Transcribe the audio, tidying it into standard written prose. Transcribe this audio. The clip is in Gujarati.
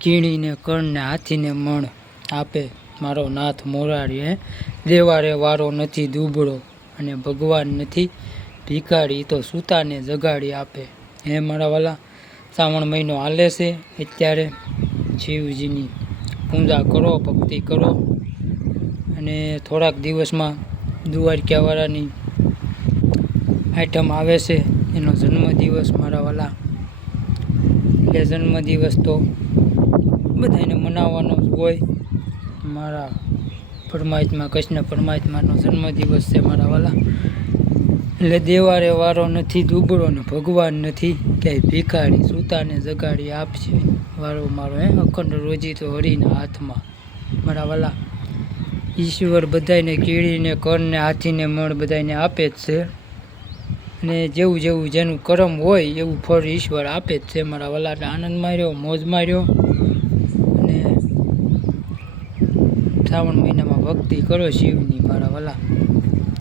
કીણીને કરને હાથીને મણ આપે મારો નાથ મોરારી. દેવારે વારો નથી દુબળો અને ભગવાન નથી ભિખારી, તો સૂતાને જગાડી આપે. હે મારા વાલા, શ્રાવણ મહિનો હાલે છે, અત્યારે શિવજીની પૂજા કરો, ભક્તિ કરો, અને થોડાક દિવસમાં દ્વારકાવાળાની આઈટમ આવે છે, એનો જન્મદિવસ મારા વાલા. એટલે જન્મદિવસ તો બધાને મનાવવાનો જ હોય. મારા પરમાત્મા કૃષ્ણ પરમાત્માનો જન્મદિવસ છે મારા વાલા. એટલે દેવારે વારો નથી દુબળો ને ભગવાન નથી ક્યાંય ભિખારી, સૂતાને જગાડી આપશે વારો મારો. અખંડ રોજી તો હરિના હાથમાં મારા વાલા. ઈશ્વર બધાને કીડીને કરને હાથીને મણ બધાને આપે જ છે, અને જેવું જેવું જેનું કરમ હોય એવું ફળ ઈશ્વર આપે જ છે મારા વાલા. એટલે આનંદ માર્યો, મોજ માર્યો, અને શ્રાવણ મહિનામાં ભક્તિ કરો શિવની મારા વાલા.